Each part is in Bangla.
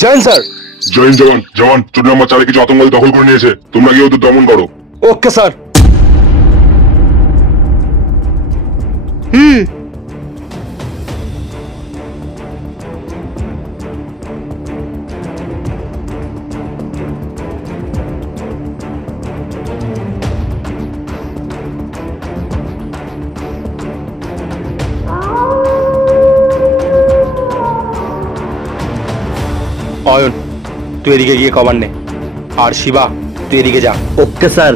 Join sir. জয়েন জওয়ান। জওয়ান 14 নম্বর চালে কিছু আতঙ্কবাদী দখল করে নিয়েছে, তোমরা গিয়ে ওদের দমন করো। Okay sir. অয়ন তুই এদিকে গিয়ে কভার নে, আর শিবা তুই এদিকে যা। Okay sir.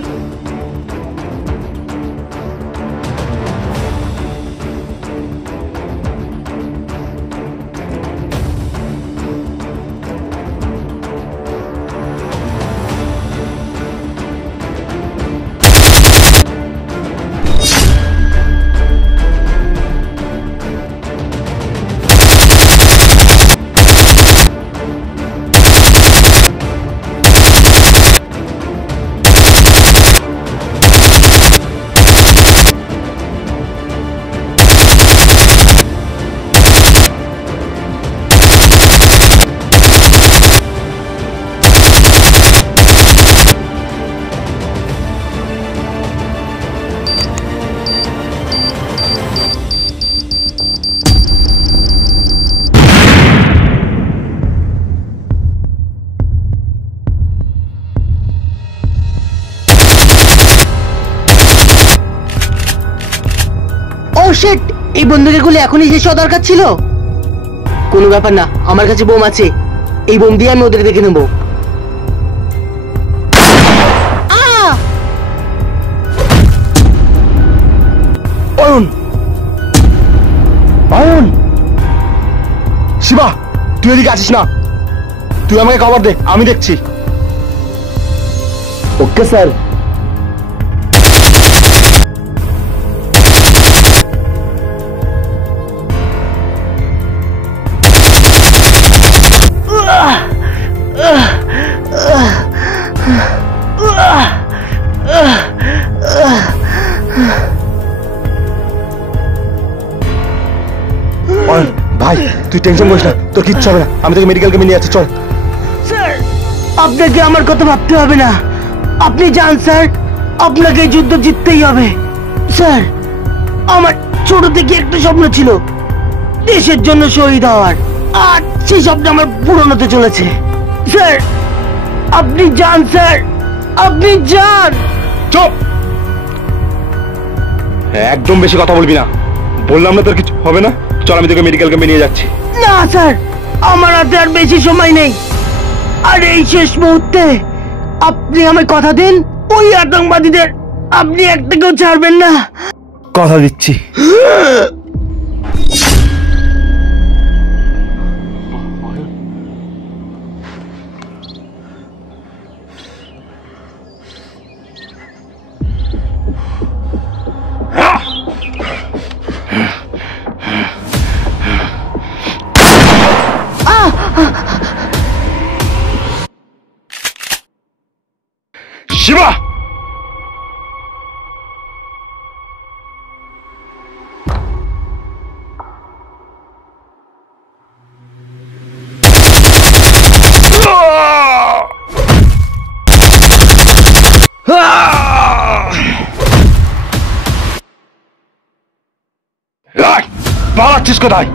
এই বন্দুকের এখনই শেষ হওয়া দরকার ছিল। কোনো ব্যাপার না, আমার কাছে বোম আছে, এই বোম দিয়ে আমি ওদের দেখে নেব। অয়ন, অয়ন, শিবা তুই এদিকে আছিস না? তুই আমাকে কভার দে, আমি দেখছি। Okay sir. ভাই তুই টেনশন করিস না, তোর কিচ্ছু হবে না, আমি তোকে মেডিকেল ক্যাম্পে নিয়ে যাচ্ছি, চল। স্যার আপনাকে আমার কথা ভাবতে হবে না, আপনি যান স্যার, আপনাকে এই যুদ্ধ জিততেই হবে। স্যার আমার ছোট থেকে একটা স্বপ্ন ছিল দেশের জন্য শহীদ হওয়ার, আর সেই স্বপ্ন আমার পূরণ হতে চলেছে। স্যার আপনি যান, স্যার আপনি যান। চুপ, একদম বেশি কথা বলবি না, বললাম না তোর কিছু হবে না, চল আমি তোকে মেডিকেল ক্যাম্পে নিয়ে যাচ্ছি। না স্যার, আমার হাতে আর বেশি সময় নেই, আর এই শেষ মুহূর্তে আপনি আমায় কথা দিন ওই আতঙ্কবাদীদের আপনি একটাকেও ছাড়বেন না। কথা দিচ্ছি। শিবা, পালাচ্ছিস কোথায়?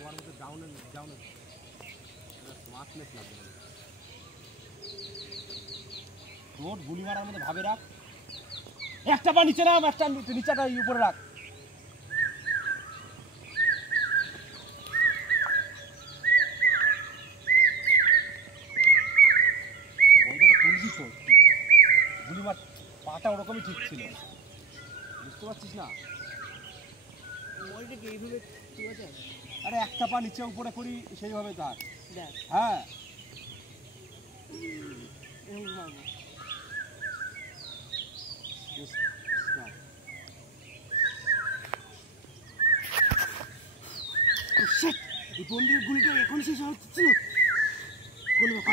তোমার মতো ডাউনে স্মার্টনেস লাগবে না। তোর গুলি মারার মধ্যে ভাবে রাখ, একটা পা নিচে নাম, একটা নিচেটা উপরে রাখ। বলটাকে তুলবি তো, গুলি মার পাটা ওরকমই ঠিক ছিল, বুঝতে পারছিস না? বলটাকে এইভাবে ঠিক আছে? আরে একটা পা নিচে উপরে করি সেইভাবে তার। দেখ হ্যাঁ এরকম মারবো। Oh shit! এই বন্দুকের গুলিটা এখন শেষ হচ্ছিল। কোনো ব্যাপার